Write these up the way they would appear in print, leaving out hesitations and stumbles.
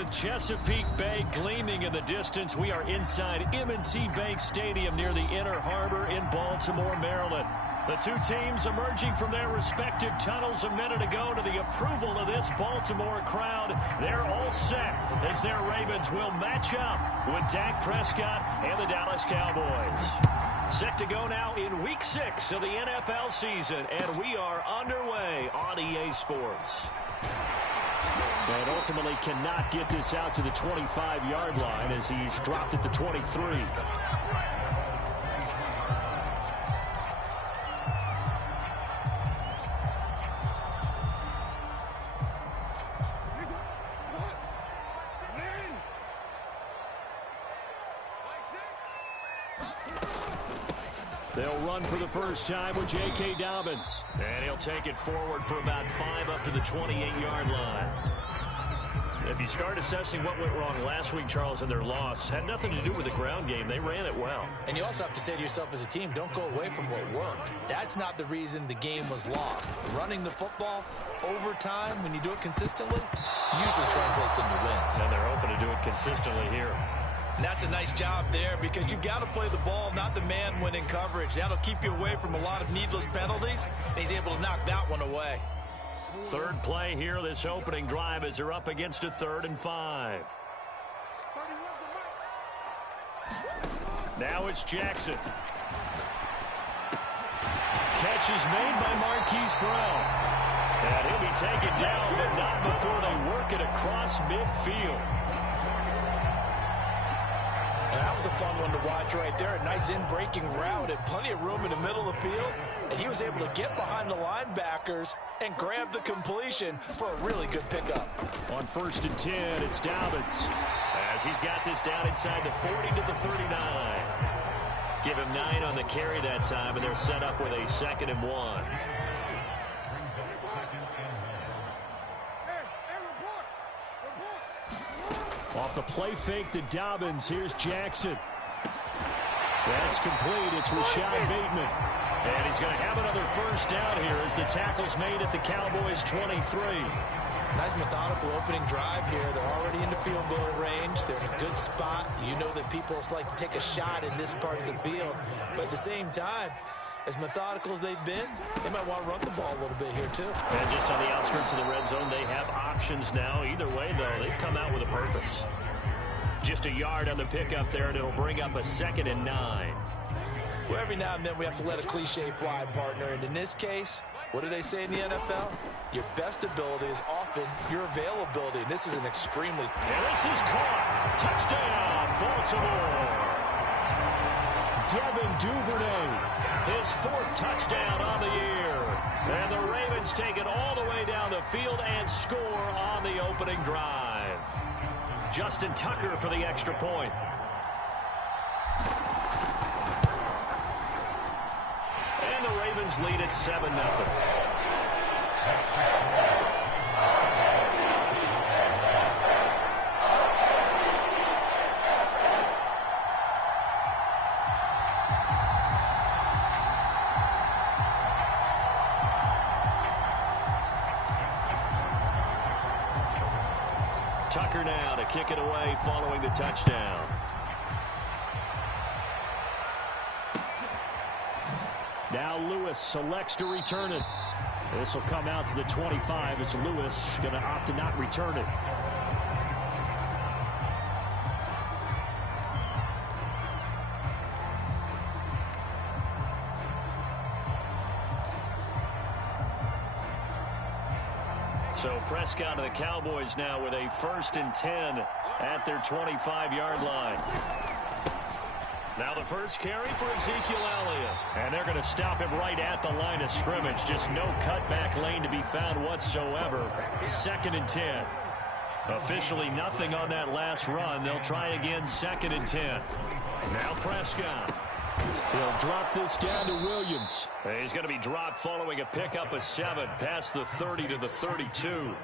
With Chesapeake Bay gleaming in the distance, we are inside M&T Bank Stadium near the Inner Harbor in Baltimore, Maryland. The two teams emerging from their respective tunnels a minute ago to the approval of this Baltimore crowd. They're all set as their Ravens will match up with Dak Prescott and the Dallas Cowboys. Set to go now in Week 6 of the NFL season, and we are underway on EA Sports. And ultimately cannot get this out to the 25-yard line as he's dropped at the 23. They'll run for the first time with J.K. Dobbins. And he'll take it forward for about 5 up to the 28-yard line. If you start assessing what went wrong last week, Charles, in their loss, had nothing to do with the ground game. They ran it well. And you also have to say to yourself as a team, don't go away from what worked. That's not the reason the game was lost. Running the football over time, when you do it consistently, usually translates into wins. And they're hoping to do it consistently here. And that's a nice job there because you've got to play the ball, not the man when in coverage. That'll keep you away from a lot of needless penalties, and he's able to knock that one away. Third play here, this opening drive, as they're up against a 3rd and 5. Now it's Jackson. Catch is made by Marquise Brown. And he'll be taken down, but not before they work it across midfield. That was a fun one to watch right there. A nice in-breaking route and plenty of room in the middle of the field. And he was able to get behind the linebackers and grab the completion for a really good pickup. On 1st and 10, it's Dobbins. As he's got this down inside the 40 to the 39. Give him 9 on the carry that time, and they're set up with a 2nd and 1. Off the play fake to Dobbins, here's Jackson. That's complete. It's Rashad Bateman. And he's going to have another first down here as the tackle's made at the Cowboys' 23. Nice methodical opening drive here. They're already in the field goal range. They're in a good spot. You know that people like to take a shot in this part of the field. But at the same time, as methodical as they've been, they might want to run the ball a little bit here too. And just on the outskirts of the red zone, they have options now. Either way, though, they've come out with a purpose. Just a yard on the pickup there, and it'll bring up a 2nd and 9. Well, every now and then we have to let a cliche fly, partner. And in this case, what do they say in the NFL? Your best ability is often your availability. And this is an extremely... And this is caught. Touchdown, Baltimore. Devin Duvernay, his 4th touchdown on the year. And the Ravens take it all the way down the field and score on the opening drive. Justin Tucker for the extra point. And the Ravens lead at 7-0. Tucker now to kick it away following the touchdown. Now Lewis selects to return it. This will come out to the 25 as Lewis going to opt to not return it. So Prescott and the Cowboys now with a 1st and 10 at their 25-yard line. Now the first carry for Ezekiel Elliott. And they're going to stop him right at the line of scrimmage. Just no cutback lane to be found whatsoever. 2nd and 10. Officially nothing on that last run. They'll try again, 2nd and 10. Now Prescott. He'll drop this down to Williams. He's going to be dropped following a pickup of 7 past the 30 to the 32.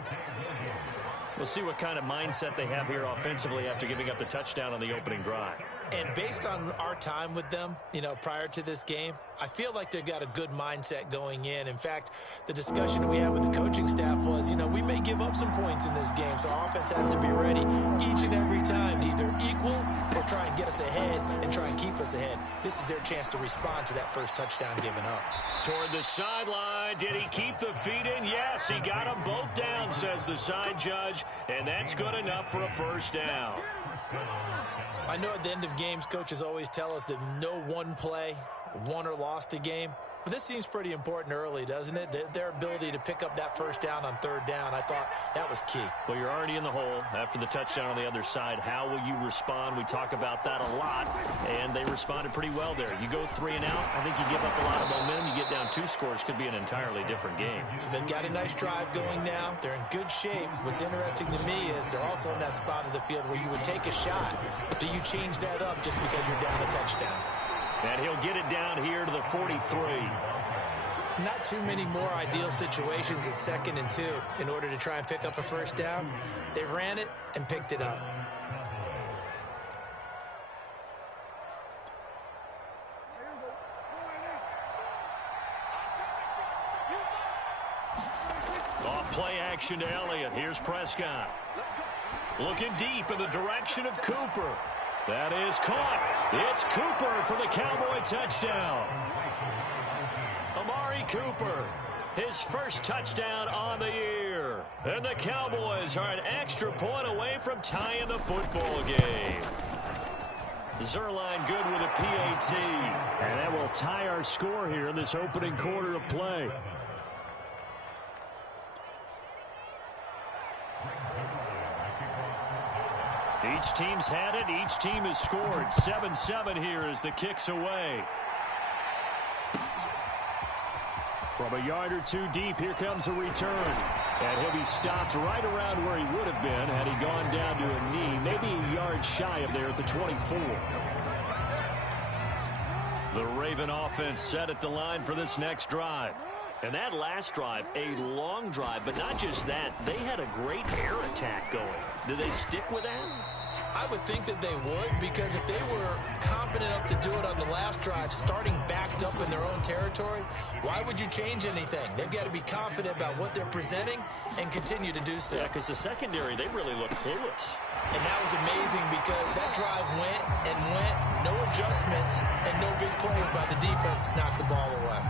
We'll see what kind of mindset they have here offensively after giving up the touchdown on the opening drive. And based on our time with them, prior to this game, I feel like they've got a good mindset going in. In fact, the discussion we had with the coaching staff was, we may give up some points in this game, so our offense has to be ready each and every time to either equal or try and get us ahead and try and keep us ahead. This is their chance to respond to that first touchdown given up. Toward the sideline, did he keep the feet in? Yes, he got them both down, says the side judge, and that's good enough for a first down. I know at the end of games, coaches always tell us that no one play won or lost a game. But this seems pretty important early, doesn't it? Their ability to pick up that first down on third down, I thought that was key. Well, you're already in the hole after the touchdown on the other side. How will you respond? We talk about that a lot, and they responded pretty well there. You go 3 and out, I think you give up a lot of momentum. You get down 2 scores, could be an entirely different game. So they've got a nice drive going now. They're in good shape. What's interesting to me is they're also in that spot of the field where you would take a shot. Do you change that up just because you're down a touchdown? And he'll get it down here to the 43. Not too many more ideal situations at 2nd and 2 in order to try and pick up a first down. They ran it and picked it up. Off play action to Elliott. Here's Prescott. Looking deep in the direction of Cooper. That is caught. It's Cooper for the Cowboy touchdown. Amari Cooper, his first touchdown on the year. And the Cowboys are an extra point away from tying the football game. Zerline good with a PAT. And that will tie our score here in this opening quarter of play. Each team's had it. Each team has scored. 7-7 here as the kick's away. From a yard or 2 deep, here comes a return. And he'll be stopped right around where he would have been had he gone down to a knee. Maybe a yard shy of there at the 24. The Raven offense set at the line for this next drive. And that last drive, a long drive, but not just that. They had a great air attack going. Do they stick with that? I would think that they would, because if they were confident enough to do it on the last drive, starting backed up in their own territory, why would you change anything? They've got to be confident about what they're presenting and continue to do so. Yeah, because the secondary, they really look clueless. And that was amazing because that drive went and went, no adjustments, and no big plays by the defense to knock the ball away.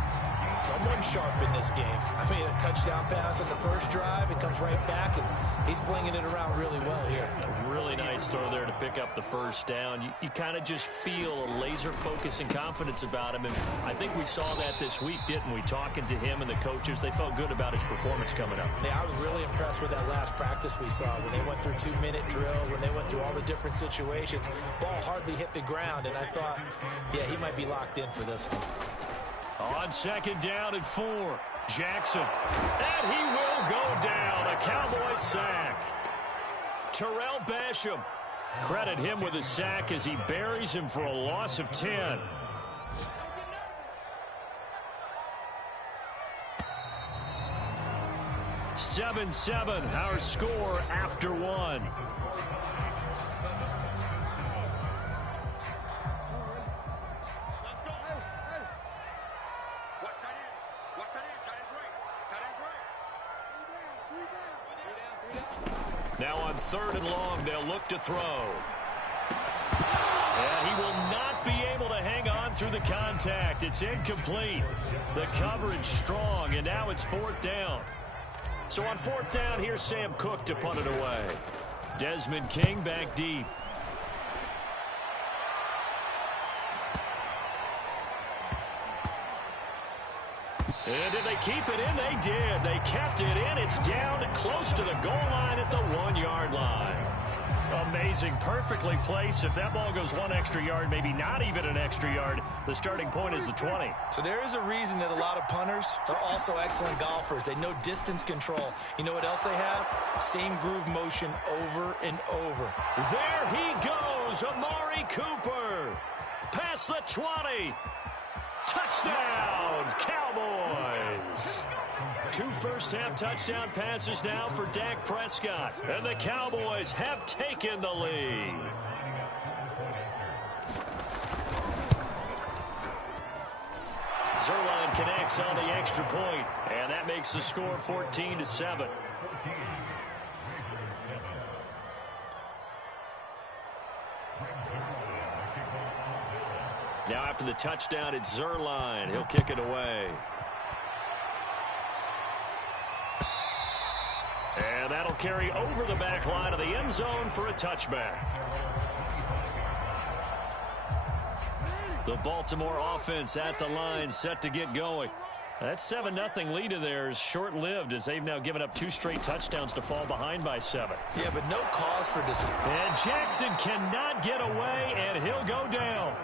Someone sharp in this game. I mean, a touchdown pass on the first drive, it comes right back, and he's flinging it around really well here. A really nice throw there to pick up the first down. You kind of just feel a laser focus and confidence about him, and I think we saw that this week, didn't we? Talking to him and the coaches, they felt good about his performance coming up. Yeah, I was really impressed with that last practice we saw when they went through 2-minute drill, when they went through all the different situations. Ball hardly hit the ground, and I thought, yeah, he might be locked in for this one. On 2nd down and 4, Jackson. And he will go down. A Cowboy sack. Terrell Basham. Credit him with a sack as he buries him for a loss of 10. (7-7) our score after 1. Now on 3rd and long, they'll look to throw. And he will not be able to hang on through the contact. It's incomplete. The coverage strong, and now it's 4th down. So on 4th down, here's Sam Cook to punt it away. Desmond King back deep. And did they keep it in? They did. They kept it in. It's down close to the goal line at the 1-yard line. Amazing. Perfectly placed. If that ball goes 1 extra yard, maybe not even an extra yard, the starting point is the 20. So there is a reason that a lot of punters are also excellent golfers. They know distance control. You know what else they have? Same groove motion over and over. There he goes, Amari Cooper. Past the 20. Touchdown, Cowboys. 2 first-half touchdown passes now for Dak Prescott. And the Cowboys have taken the lead. Zerline connects on the extra point, and that makes the score 14-7. Now after the touchdown, it's Zerline. He'll kick it away. And that'll carry over the back line of the end zone for a touchback. The Baltimore offense at the line, set to get going. That 7-0 lead of theirs short-lived as they've now given up 2 straight touchdowns to fall behind by 7. Yeah, but no cause for distress. And Jackson cannot get away, and he'll go down.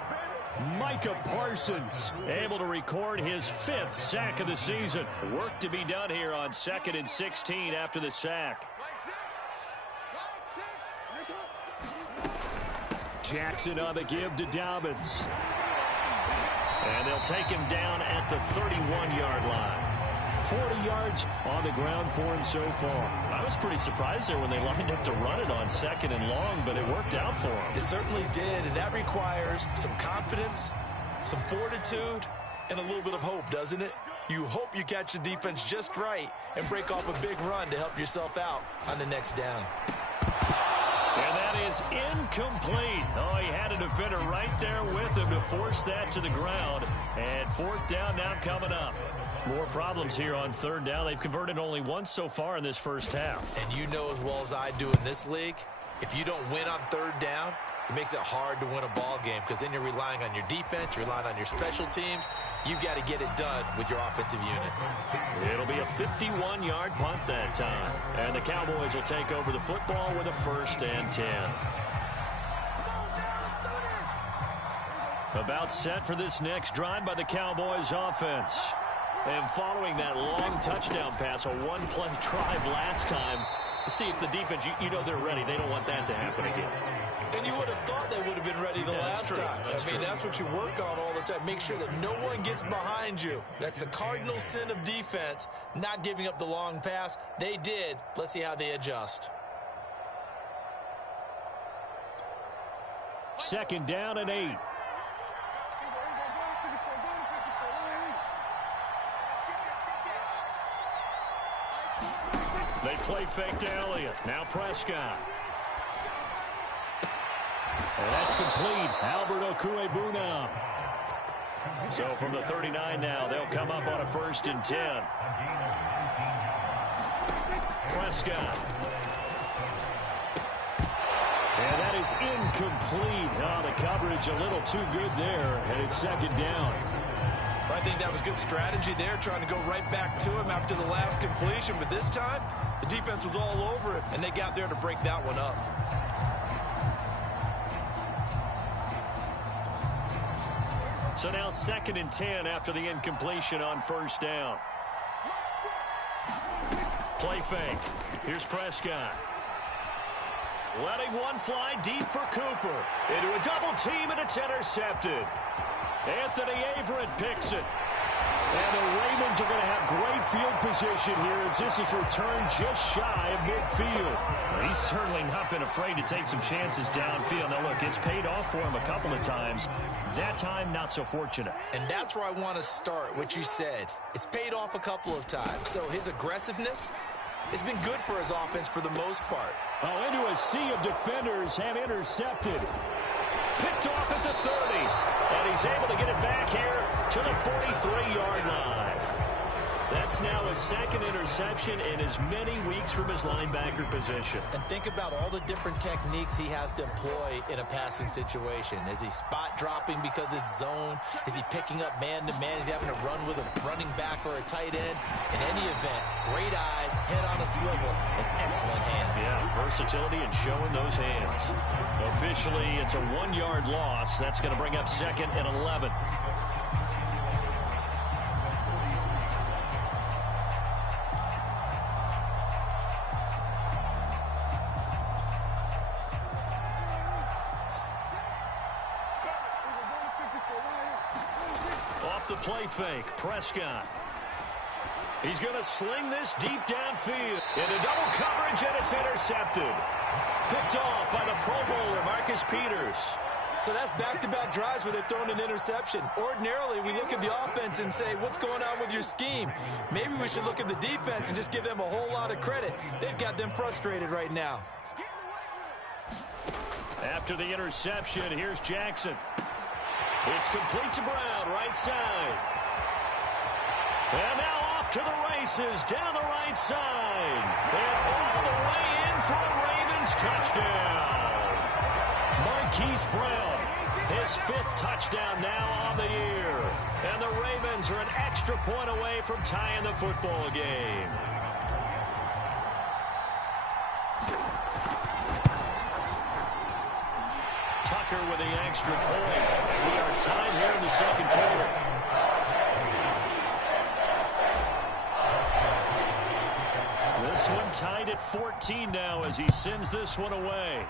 Micah Parsons able to record his 5th sack of the season. Work to be done here on 2nd and 16 after the sack. Jackson on the give to Dobbins. And they'll take him down at the 31-yard line. 40 yards on the ground for him so far. I was pretty surprised there when they lined up to run it on 2nd and long, but it worked out for him. It certainly did, and that requires some confidence, some fortitude, and a little bit of hope, doesn't it? You hope you catch the defense just right and break off a big run to help yourself out on the next down. And that is incomplete. Oh, he had a defender right there with him to force that to the ground. And 4th down now coming up. More problems here on 3rd down. They've converted only once so far in this first half. And you know as well as I do in this league, if you don't win on 3rd down, it makes it hard to win a ball game because then you're relying on your defense, you're relying on your special teams. You've got to get it done with your offensive unit. It'll be a 51-yard punt that time. And the Cowboys will take over the football with a 1st and 10. About set for this next drive by the Cowboys offense. And following that long touchdown pass, a 1-play drive last time, see if the defense, you know they're ready. They don't want that to happen again. And you would have thought they would have been ready the last time. That's what you work on all the time. Make sure that no one gets behind you. That's the cardinal sin of defense, not giving up the long pass. They did. Let's see how they adjust. 2nd down and 8. They play fake to Elliott. Now Prescott. And that's complete. Albert Okuebuna. So from the 39 now, they'll come up on a 1st and 10. Prescott. And that is incomplete. Oh, the coverage a little too good there. And it's 2nd down. I think that was good strategy there, trying to go right back to him after the last completion. But this time, the defense was all over it, and they got there to break that one up. So now 2nd and 10 after the incompletion on 1st down. Play fake. Here's Prescott. Letting one fly deep for Cooper. Into a double team, and it's intercepted. Anthony Averett picks it. And the Ravens are going to have great field position here as this is returned just shy of midfield. He's certainly not been afraid to take some chances downfield. Now, look, it's paid off for him a couple of times. That time, not so fortunate. And that's where I want to start, what you said. It's paid off a couple of times. So his aggressiveness has been good for his offense for the most part. Oh, into a sea of defenders and intercepted. Picked off at the 30. And he's able to get it back here to the 43-yard line. That's now his 2nd interception in as many weeks from his linebacker position. And think about all the different techniques he has to employ in a passing situation. Is he spot dropping because it's zone? Is he picking up man-to-man? Is he having to run with a running back or a tight end? In any event, great eyes, head on a swivel, and excellent hands. Yeah, versatility and showing those hands. Officially, it's a 1-yard loss. That's going to bring up 2nd and 11. Off the play fake, Prescott. He's going to sling this deep downfield. Into double coverage, and it's intercepted. Picked off by the Pro Bowler, Marcus Peters. So that's back-to-back drives where they've thrown an interception. Ordinarily, we look at the offense and say, what's going on with your scheme? Maybe we should look at the defense and just give them a whole lot of credit. They've got them frustrated right now. After the interception, here's Jackson. It's complete to Brown, right side. And now off to the races, down the right side. And all the way in for a Ravens touchdown. Marquise Brown, his 5th touchdown now on the year. And the Ravens are an extra point away from tying the football game. Tucker with the extra point. And we are tied here in the second quarter. This one tied at 14 now as he sends this one away.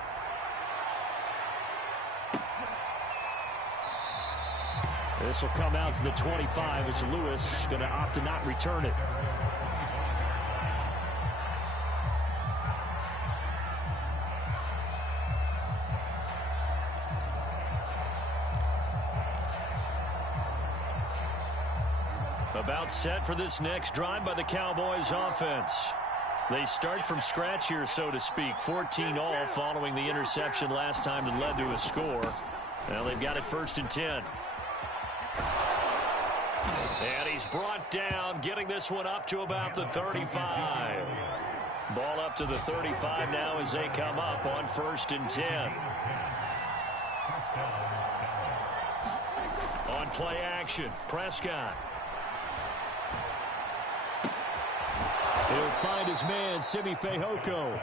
This will come out to the 25 as Lewis going to opt to not return it. About set for this next drive by the Cowboys offense. They start from scratch here, so to speak. 14 all following the interception last time that led to a score. Now they've got it 1st and 10. And he's brought down, getting this one up to about the 35. Ball up to the 35 now as they come up on 1st and 10. On play action, Prescott. He'll find his man, Simi Fehoko.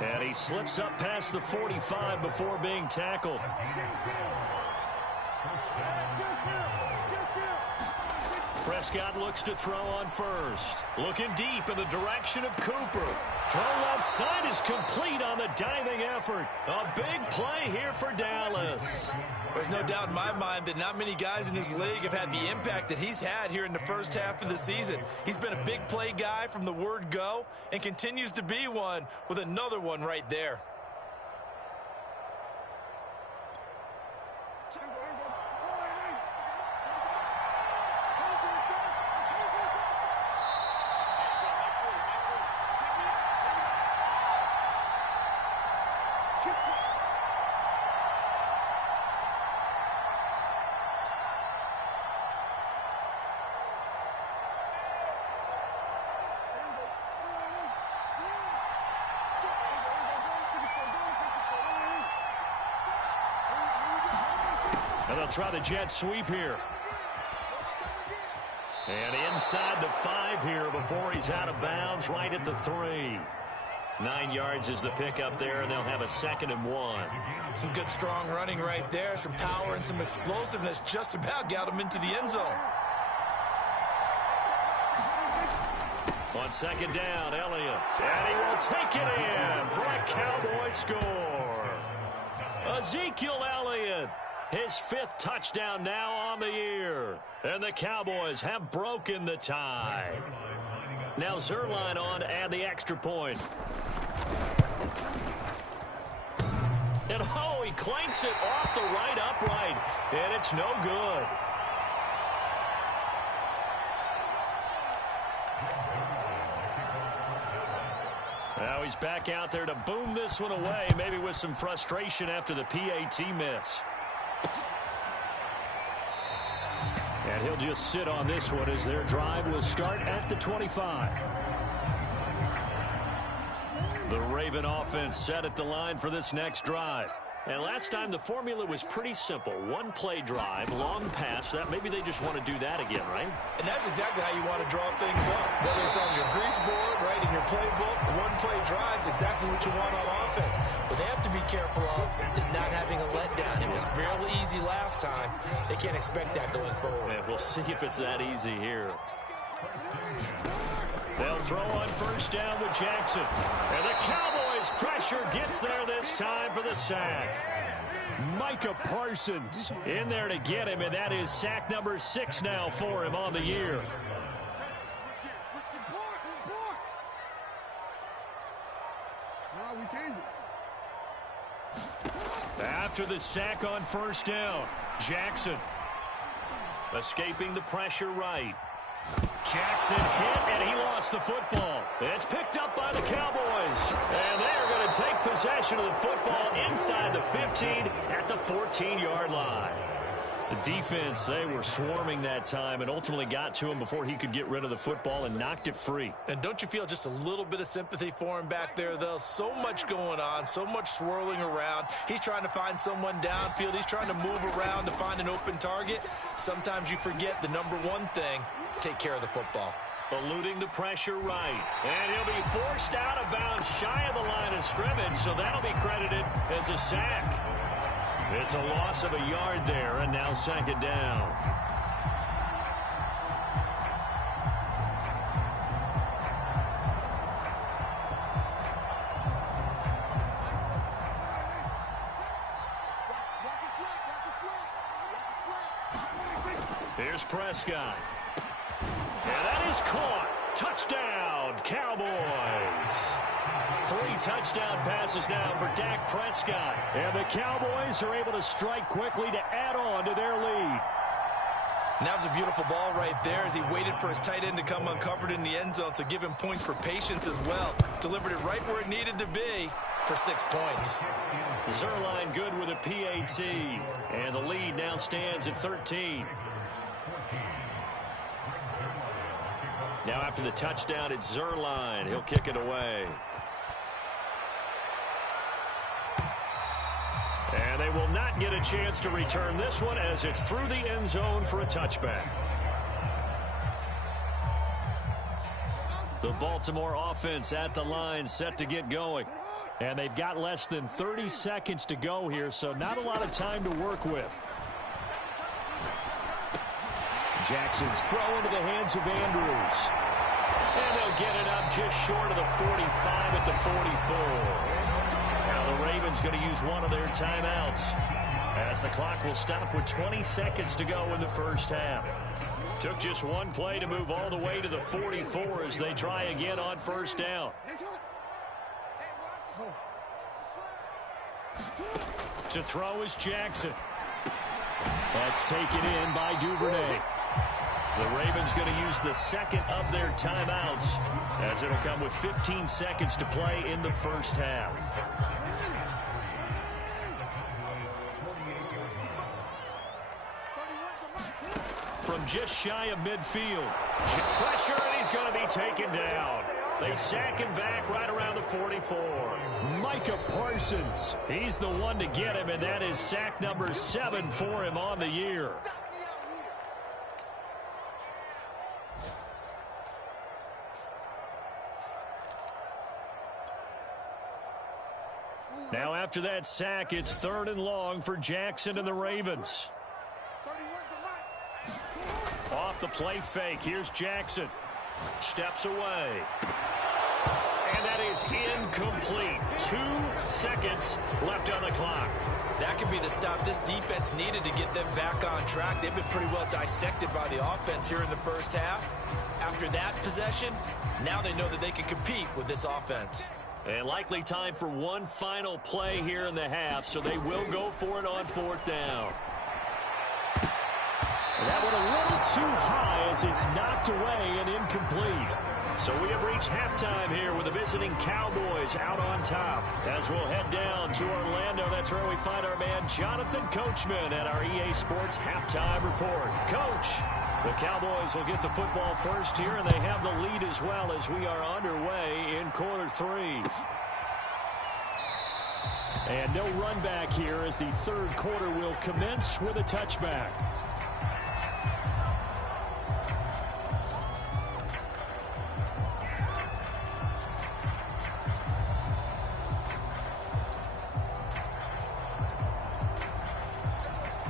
And he slips up past the 45 before being tackled. Prescott looks to throw on 1st. Looking deep in the direction of Cooper. Throw left side is complete on the diving effort. A big play here for Dallas. There's no doubt in my mind that not many guys in this league have had the impact that he's had here in the first half of the season. He's been a big play guy from the word go and continues to be one with another one right there. And they'll try the jet sweep here. And inside the 5 here before he's out of bounds, right at the 3. 9 yards is the pickup there, and they'll have a 2nd and 1. Some good strong running right there. Some power and some explosiveness just about got him into the end zone. On 2nd down, Elliott. And he will take it in for a Cowboy score. Ezekiel Elliott. His 5th touchdown now on the year. And the Cowboys have broken the tie. Now Zerline on to add the extra point. And oh, he clanks it off the right upright. And it's no good. Now he's back out there to boom this one away, maybe with some frustration after the PAT miss. And he'll just sit on this one as their drive will start at the 25. The Raven offense set at the line for this next drive. And last time the formula was pretty simple. 1-play drive, long pass. That maybe they just want to do that again, right? And that's exactly how you want to draw things up. Whether it's on your grease board, right, in your playbook, 1-play drive is exactly what you want on offense. What they have to be careful of is not having a letdown. It was real easy last time. They can't expect that going forward. Yeah, we'll see if it's that easy here. They'll throw on 1st down with Jackson. And the Cowboys pressure gets there this time for the sack. Micah Parsons in there to get him, and that is sack number 6 now for him on the year. After the sack on first down, Jackson escaping the pressure right. Jackson hit, and he lost the football. It's picked up by the Cowboys. And they are going to take possession of the football inside the 15 at the 14-yard line. The defense, they were swarming that time and ultimately got to him before he could get rid of the football and knocked it free. And don't you feel just a little bit of sympathy for him back there, though? So much going on, so much swirling around. He's trying to find someone downfield. He's trying to move around to find an open target. Sometimes you forget the number one thing, take care of the football. Eluding the pressure right. And he'll be forced out of bounds shy of the line of scrimmage, so that'll be credited as a sack. It's a loss of a yard there, and now second down. Here's Prescott. And that is caught. Touchdown, Cowboys. 3 touchdown passes now for Dak Prescott. And the Cowboys are able to strike quickly to add on to their lead. And that was a beautiful ball right there as he waited for his tight end to come uncovered in the end zone, so give him points for patience as well. Delivered it right where it needed to be for 6 points. Zuerlein good with a PAT. And the lead now stands at 13. Now after the touchdown, it's Zuerlein. He'll kick it away. And they will not get a chance to return this one as it's through the end zone for a touchback. The Baltimore offense at the line set to get going. And they've got less than 30 seconds to go here, so not a lot of time to work with. Jackson's throw into the hands of Andrews. And they'll get it up just short of the 45 at the 44. Now the Ravens going to use one of their timeouts as the clock will stop with 20 seconds to go in the first half. Took just one play to move all the way to the 44 as they try again on first down. To throw is Jackson. That's taken in by Duvernay. The Ravens going to use the second of their timeouts as it'll come with 15 seconds to play in the first half. From just shy of midfield. Pressure, and he's going to be taken down. They sack him back right around the 44. Micah Parsons. He's the one to get him, and that is sack number 7 for him on the year. Now after that sack, it's 3rd and long for Jackson and the Ravens. Off the play fake, here's Jackson. Steps away. And that is incomplete. 2 seconds left on the clock. That could be the stop this defense needed to get them back on track. They've been pretty well dissected by the offense here in the first half. After that possession, now they know that they can compete with this offense. And likely time for one final play here in the half, so they will go for it on 4th down. That one a little too high as it's knocked away and incomplete. So we have reached halftime here with the visiting Cowboys out on top. As we'll head down to Orlando, that's where we find our man Jonathan Coachman at our EA Sports Halftime Report. Coach, the Cowboys will get the football first here, and they have the lead as well as we are underway in quarter 3. And no run back here as the 3rd quarter will commence with a touchback.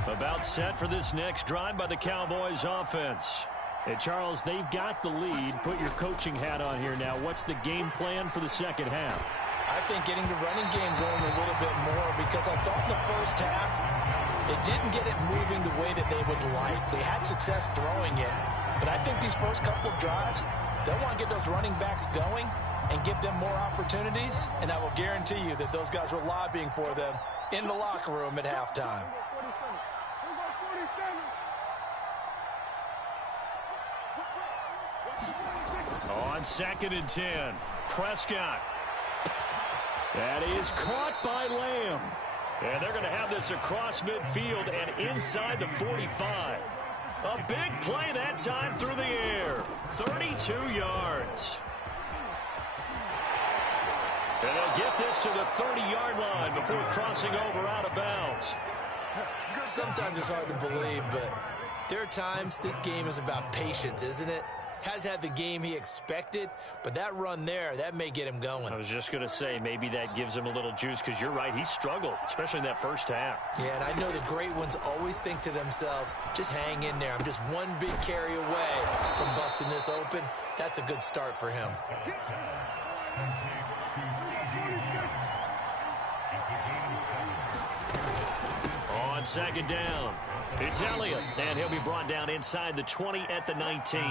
About set for this next drive by the Cowboys offense. And Charles, they've got the lead. Put your coaching hat on here now. What's the game plan for the second half? I think getting the running game going a little bit more, because I thought in the first half it didn't get it moving the way that they would like. They had success throwing it. But I think these first couple of drives, they'll want to get those running backs going and give them more opportunities. And I will guarantee you that those guys were lobbying for them in the locker room at halftime. On 2nd and 10, Prescott. That is caught by Lamb. And they're going to have this across midfield and inside the 45. A big play that time through the air. 32 yards. And they'll get this to the 30-yard line before crossing over out of bounds. Sometimes it's hard to believe, but there are times this game is about patience, isn't it? Has had the game he expected, but that run there, that may get him going. I was just going to say, maybe that gives him a little juice, because you're right, he struggled, especially in that first half. Yeah, and I know the great ones always think to themselves, just hang in there. I'm just one big carry away from busting this open. That's a good start for him. On 2nd down, it's Elliott, and he'll be brought down inside the 20 at the 19.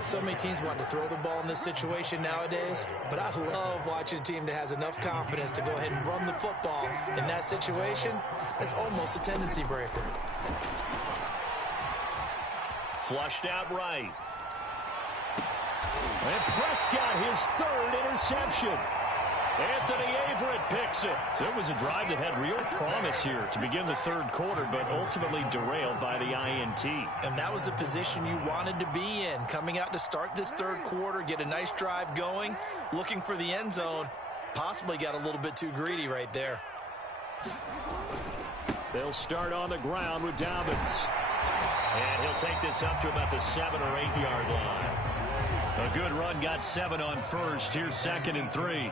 So many teams want to throw the ball in this situation nowadays, but I love watching a team that has enough confidence to go ahead and run the football. In that situation, that's almost a tendency breaker. Flushed out right. And Prescott, his 3rd interception. Anthony Averett picks it. So it was a drive that had real promise here to begin the 3rd quarter, but ultimately derailed by the INT. And that was the position you wanted to be in, coming out to start this 3rd quarter, get a nice drive going, looking for the end zone. Possibly got a little bit too greedy right there. They'll start on the ground with Dobbins. And he'll take this up to about the 7 or 8 yard line. A good run, got 7 on 1st. Here's 2nd and 3.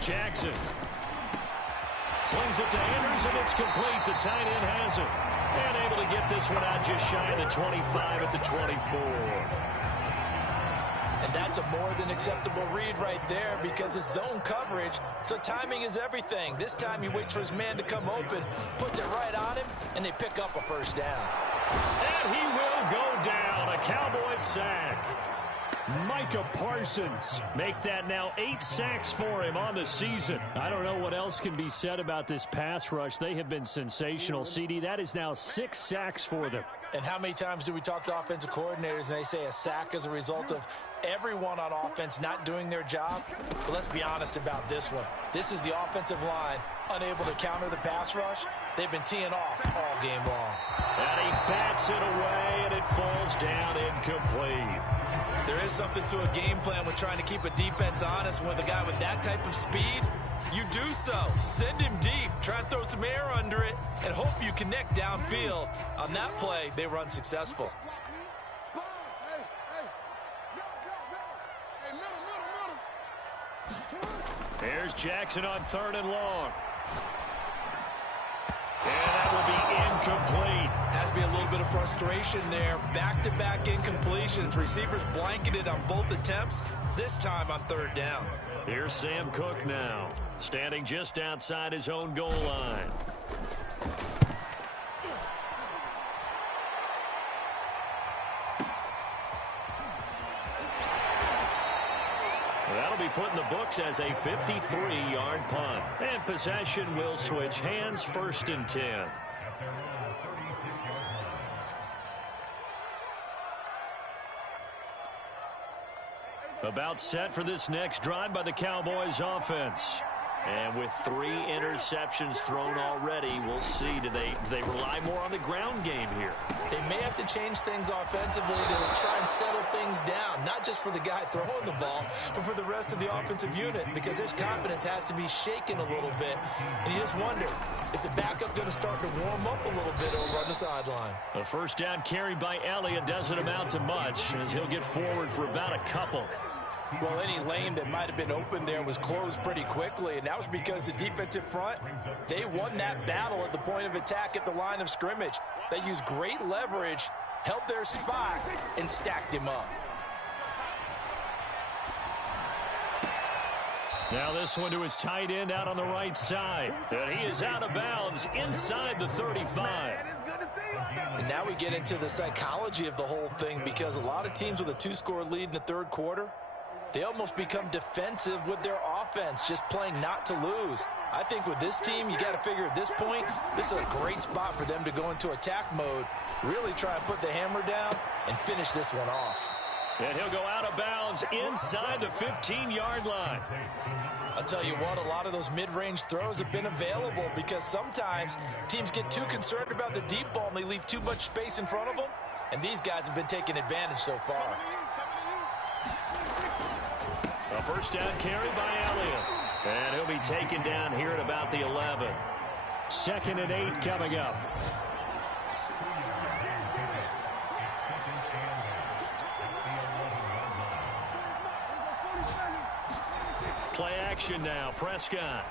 Jackson slings it to Andrews, and it's complete. The tight end has it. And able to get this one out just shy of the 25 at the 24. And that's a more than acceptable read right there, because it's zone coverage, so timing is everything. This time he waits for his man to come open, puts it right on him, and they pick up a 1st down. And he will go down. A Cowboys sack. Micah Parsons make that now 8 sacks for him on the season. I don't know what else can be said about this pass rush. They have been sensational, CD. That is now 6 sacks for them. And how many times do we talk to offensive coordinators and they say a sack as a result of everyone on offense not doing their job? But let's be honest about this one. This is the offensive line unable to counter the pass rush. They've been teeing off all game long. And he bats it away, and it falls down incomplete. There is something to a game plan when trying to keep a defense honest. With a guy with that type of speed, you do so. Send him deep, try and throw some air under it, and hope you connect downfield. On that play, they run successful. Here's Jackson on 3rd and long. And that will be incomplete. Has to be a little bit of frustration there. Back-to-back incompletions. Receivers blanketed on both attempts, this time on 3rd down. Here's Sam Cook now, standing just outside his own goal line. That'll be put in the books as a 53-yard punt. And possession will switch hands, 1st and 10. About set for this next drive by the Cowboys offense. And with 3 interceptions thrown already, we'll see. Do they rely more on the ground game here? They may have to change things offensively to try and settle things down, not just for the guy throwing the ball, but for the rest of the offensive unit, because his confidence has to be shaken a little bit. And you just wonder, is the backup going to start to warm up a little bit over on the sideline? A 1st down carry by Elliott doesn't amount to much, as he'll get forward for about a couple. Well, any lane that might have been open there was closed pretty quickly, and that was because the defensive front, they won that battle at the point of attack at the line of scrimmage. They used great leverage, held their spot, and stacked him up. Now this one to his tight end out on the right side. And he is out of bounds inside the 35. And now we get into the psychology of the whole thing, because a lot of teams with a 2-score lead in the 3rd quarter, they almost become defensive with their offense, just playing not to lose. I think with this team, you got to figure at this point, this is a great spot for them to go into attack mode, really try to put the hammer down and finish this one off. And he'll go out of bounds inside the 15-yard line. I'll tell you what, a lot of those mid-range throws have been available because sometimes teams get too concerned about the deep ball and they leave too much space in front of them, and these guys have been taking advantage so far. A first down carry by Elliott. And he'll be taken down here at about the 11. 2nd and 8 coming up. Play action now, Prescott.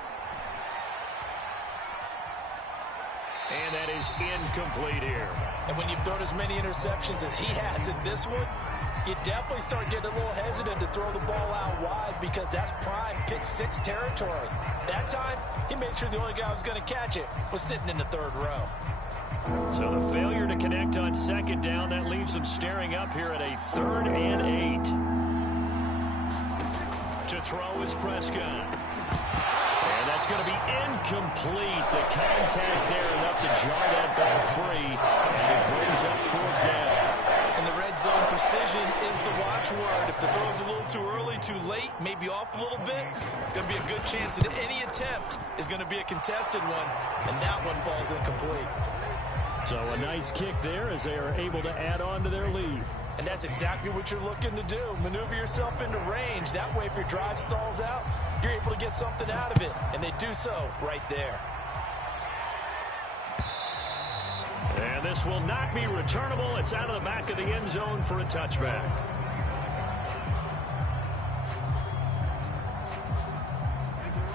And that is incomplete here. And when you've thrown as many interceptions as he has in this one, you definitely start getting a little hesitant to throw the ball out wide because that's prime pick 6 territory. That time, he made sure the only guy who was going to catch it was sitting in the 3rd row. So the failure to connect on 2nd down, that leaves him staring up here at a 3rd and 8. To throw is Prescott. And that's going to be incomplete. The contact there enough to jar that ball free. And it brings up 4th down. And the red zone precision is the watchword. If the throw's a little too early, too late, maybe off a little bit, going to be a good chance that any attempt is going to be a contested one, and that one falls incomplete. So a nice kick there as they are able to add on to their lead. And that's exactly what you're looking to do. Maneuver yourself into range. That way, if your drive stalls out, you're able to get something out of it, and they do so right there. And this will not be returnable. It's out of the back of the end zone for a touchback.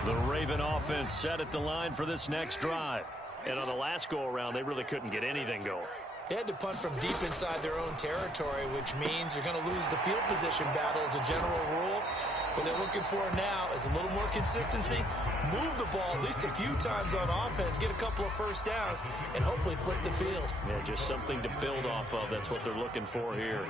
The Raven offense set at the line for this next drive. And on the last go-around, they really couldn't get anything going. They had to punt from deep inside their own territory, which means you're going to lose the field position battle as a general rule. What they're looking for now is a little more consistency, move the ball at least a few times on offense, get a couple of first downs, and hopefully flip the field. Yeah, just something to build off of. That's what they're looking for here.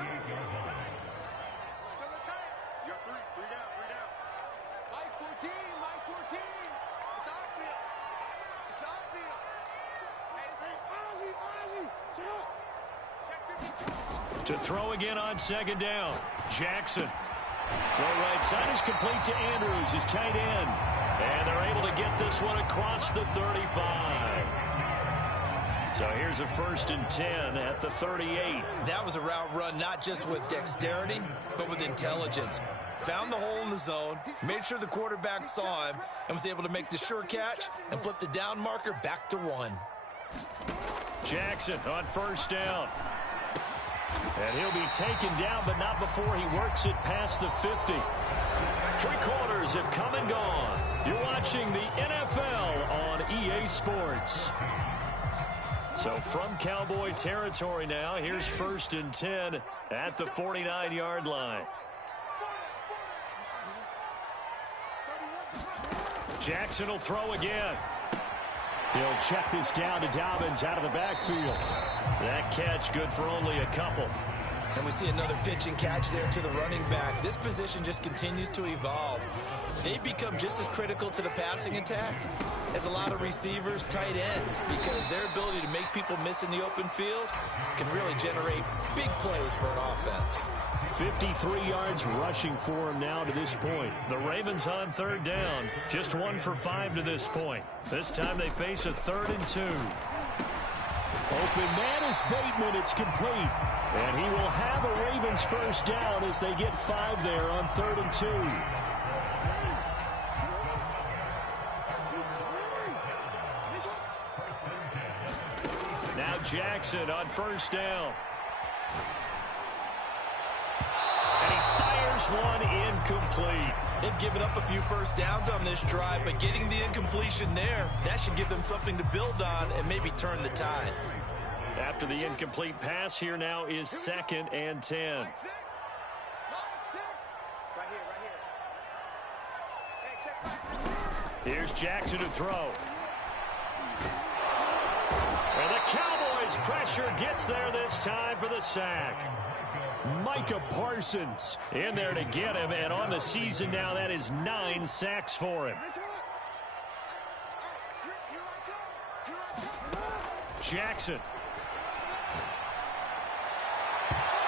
To throw again on 2nd down. Jackson. Throw right side is complete to Andrews, his tight end. And they're able to get this one across the 35. So here's a 1st and 10 at the 38. That was a route run not just with dexterity, but with intelligence. Found the hole in the zone, made sure the quarterback saw him, and was able to make the sure catch and flip the down marker back to 1. Jackson on 1st down. And he'll be taken down, but not before he works it past the 50. 3 quarters have come and gone. You're watching the NFL on EA Sports. So from Cowboy territory now, here's 1st and 10 at the 49-yard line. Jackson will throw again. He'll check this down to Dobbins out of the backfield. That catch good for only a couple. And we see another pitch and catch there to the running back. This position just continues to evolve. They become just as critical to the passing attack as a lot of receivers, tight ends, because their ability to make people miss in the open field can really generate big plays for an offense. 53 yards rushing for him now to this point. The Ravens on 3rd down, just 1 for 5 to this point. This time they face a 3rd and 2. Open man is Bateman. It's complete. And he will have a Ravens 1st down as they get 5 there on 3rd and 2. Now Jackson on 1st down. And he fires one incomplete. They've given up a few first downs on this drive, but getting the incompletion there, that should give them something to build on and maybe turn the tide. After the incomplete pass, here now is 2nd and 10. Here's Jackson to throw. And the Cowboys pressure gets there this time for the sack. Micah Parsons in there to get him, and on the season now, that is 9 sacks for him. Jackson.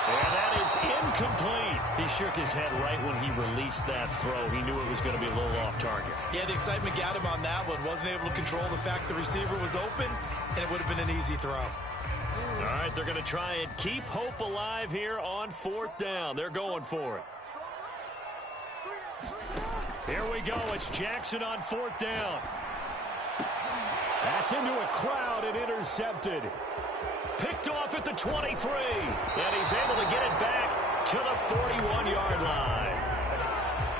And that is incomplete. He shook his head right when he released that throw. He knew it was going to be a little off target. Yeah, the excitement got him on that one. Wasn't able to control the fact the receiver was open, and it would have been an easy throw. All right, they're going to try and keep hope alive here on 4th down. They're going for it. Here we go. It's Jackson on 4th down. That's into a crowd and intercepted. Picked off at the 23. And he's able to get it back to the 41-yard line.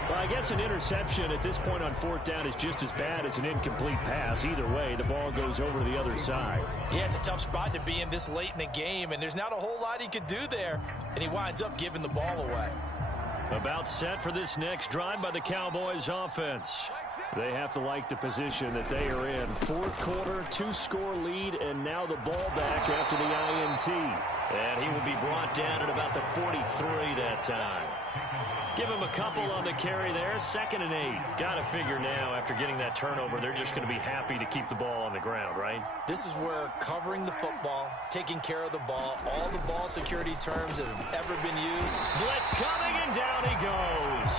Well, I guess an interception at this point on 4th down is just as bad as an incomplete pass. Either way, the ball goes over to the other side. Yeah, it's a tough spot to be in this late in the game, and there's not a whole lot he could do there, and he winds up giving the ball away. About set for this next drive by the Cowboys offense. They have to like the position that they are in. 4th quarter, 2-score lead, and now the ball back after the INT. And he will be brought down at about the 43 that time. Give him a couple on the carry there. 2nd and 8. Got to figure now after getting that turnover, they're just going to be happy to keep the ball on the ground, right? This is where covering the football, taking care of the ball, all the ball security terms that have ever been used. Blitz coming, and down he goes.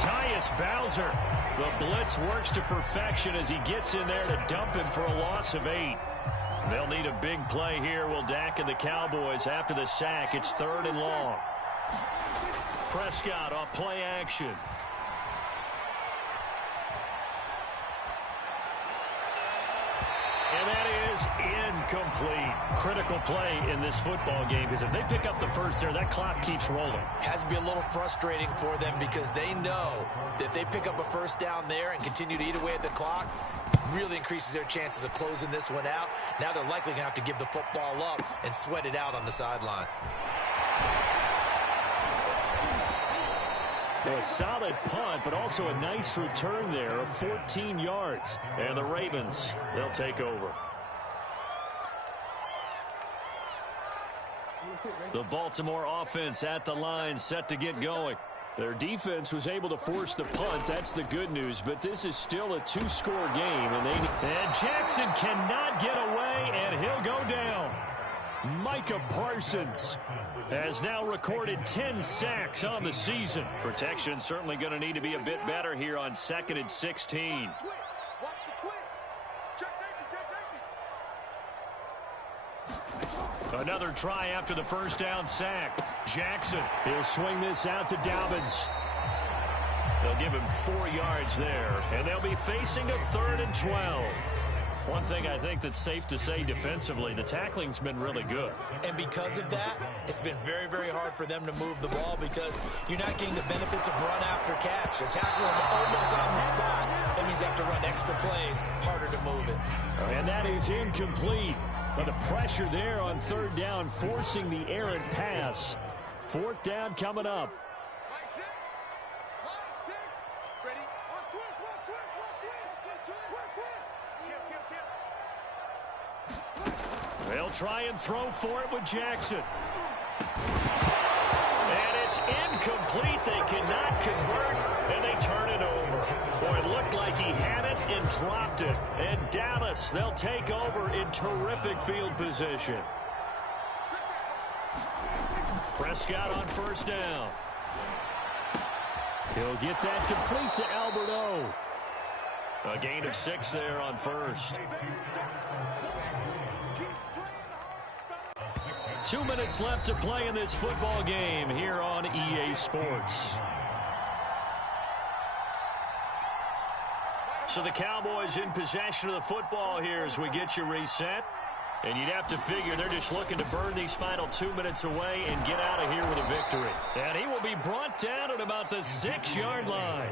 Tyus Bowser. The blitz works to perfection as he gets in there to dump him for a loss of 8. They'll need a big play here, will Dak and the Cowboys after the sack. It's 3rd and long. Prescott off play action. And that is incomplete. Critical play in this football game, because if they pick up the first there, that clock keeps rolling. Has to be a little frustrating for them because they know that if they pick up a first down there and continue to eat away at the clock, really increases their chances of closing this one out. Now they're likely going to have to give the football up and sweat it out on the sideline. A solid punt, but also a nice return there of 14 yards. And the Ravens, they'll take over. The Baltimore offense at the line, set to get going. Their defense was able to force the punt. That's the good news, but this is still a 2-score game. And Jackson cannot get away, and he'll go down. Micah Parsons has now recorded 10 sacks on the season. Protection certainly going to need to be a bit better here on 2nd and 16. Another try after the first down sack. Jackson, he'll swing this out to Dobbins. They'll give him 4 yards there, and they'll be facing a 3rd and 12. One thing I think that's safe to say defensively, the tackling's been really good. And because of that, it's been very, very hard for them to move the ball because you're not getting the benefits of run after catch. They're tackling them almost on the spot. That means they have to run extra plays, harder to move it. And that is incomplete. But the pressure there on 3rd down, forcing the errant pass. 4th down coming up. They'll try and throw for it with Jackson. And it's incomplete. They cannot convert, and they turn it over. Boy, it looked like he had it and dropped it. And Dallas, they'll take over in terrific field position. Prescott on 1st down. He'll get that complete to Alberto. A gain of 6 there on 1st. 2 minutes left to play in this football game here on EA Sports. So the Cowboys in possession of the football here as we get you reset. And you'd have to figure they're just looking to burn these final 2 minutes away and get out of here with a victory. And he will be brought down at about the 6-yard line.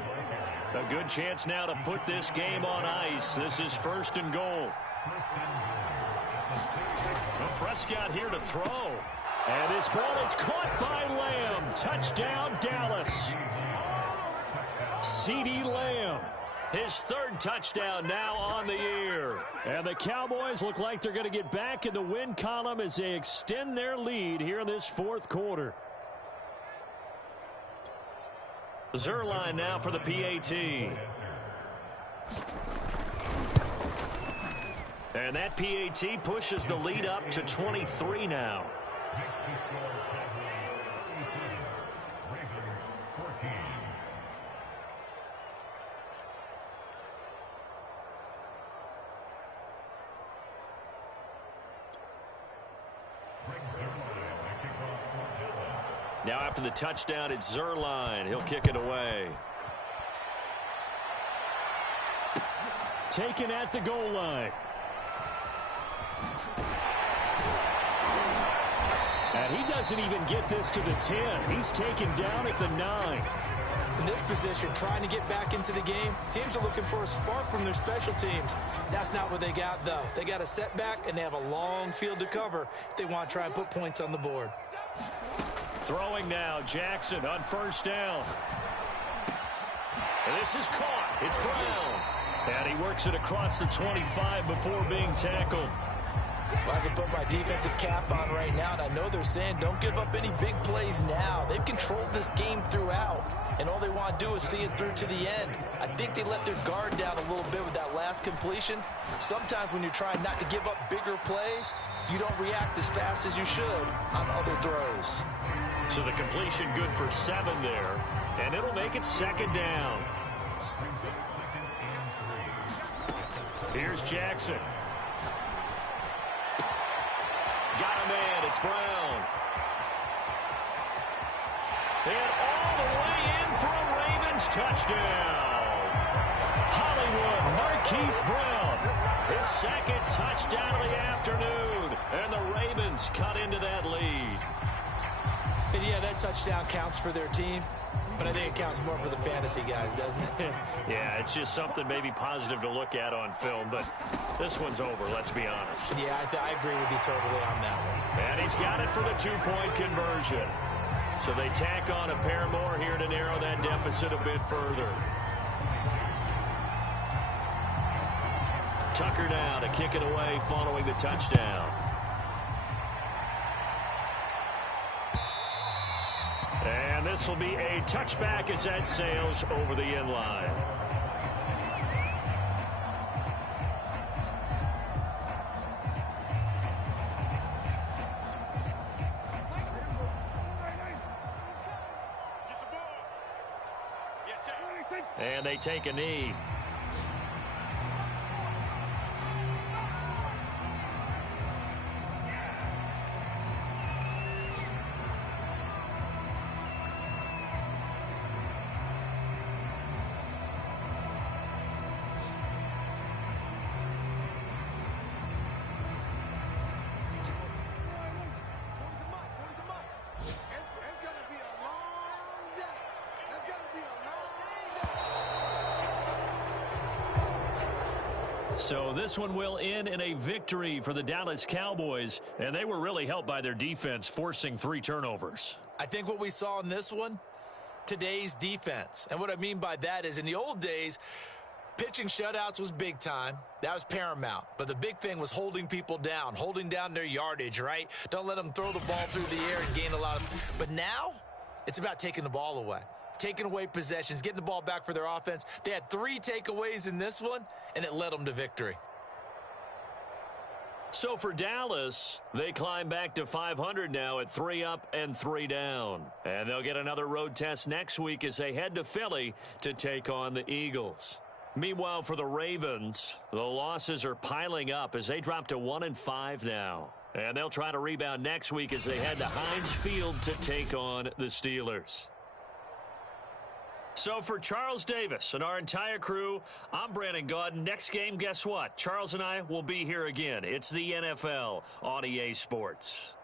A good chance now to put this game on ice. This is 1st and goal. Prescott here to throw. And this ball is caught by Lamb. Touchdown, Dallas. CeeDee Lamb. His 3rd touchdown now on the year. And the Cowboys look like they're going to get back in the win column as they extend their lead here in this 4th quarter. Zerline now for the PAT. And that PAT pushes the lead up to 23 now. Now after the touchdown, it's Zerline. He'll kick it away. Taken at the goal line. And he doesn't even get this to the 10. He's taken down at the 9. In this position, trying to get back into the game, teams are looking for a spark from their special teams. That's not what they got, though. They got a setback, and they have a long field to cover if they want to try and put points on the board. Throwing now, Jackson on first down. And this is caught. It's Brown. And he works it across the 25 before being tackled. Well, I can put my defensive cap on right now, and I know they're saying don't give up any big plays now. They've controlled this game throughout, and all they want to do is see it through to the end. I think they let their guard down a little bit with that last completion. Sometimes when you're trying not to give up bigger plays, you don't react as fast as you should on other throws. So the completion good for 7 there, and it'll make it second down. Here's Jackson. Got a man. It's Brown. And all the way in for a Ravens touchdown. Hollywood Marquise Brown. His second touchdown of the afternoon. And the Ravens cut into that lead. And yeah, that touchdown counts for their team. But I think it counts more for the fantasy guys, doesn't it? Yeah, it's just something maybe positive to look at on film, but this one's over, let's be honest. Yeah, I agree with you totally on that one. And he's got it for the 2-point conversion. So they tack on a pair more here to narrow that deficit a bit further. Tucker now to kick it away following the touchdown. And this will be a touchback as that sails over the end line. And they take a knee. So this one will end in a victory for the Dallas Cowboys, and they were really helped by their defense, forcing 3 turnovers. I think what we saw in this one, today's defense. And what I mean by that is in the old days, pitching shutouts was big time. That was paramount. But the big thing was holding people down, holding down their yardage, right? Don't let them throw the ball through the air and gain a lot of... But now, it's about taking the ball away. Taking away possessions, getting the ball back for their offense. They had 3 takeaways in this one, and it led them to victory. So for Dallas, they climb back to 500 now at 3 up and 3 down. And they'll get another road test next week as they head to Philly to take on the Eagles. Meanwhile, for the Ravens, the losses are piling up as they drop to 1-5 now. And they'll try to rebound next week as they head to Heinz Field to take on the Steelers. So for Charles Davis and our entire crew, I'm Brandon Gaudin. Next game, guess what? Charles and I will be here again. It's the NFL on EA Sports.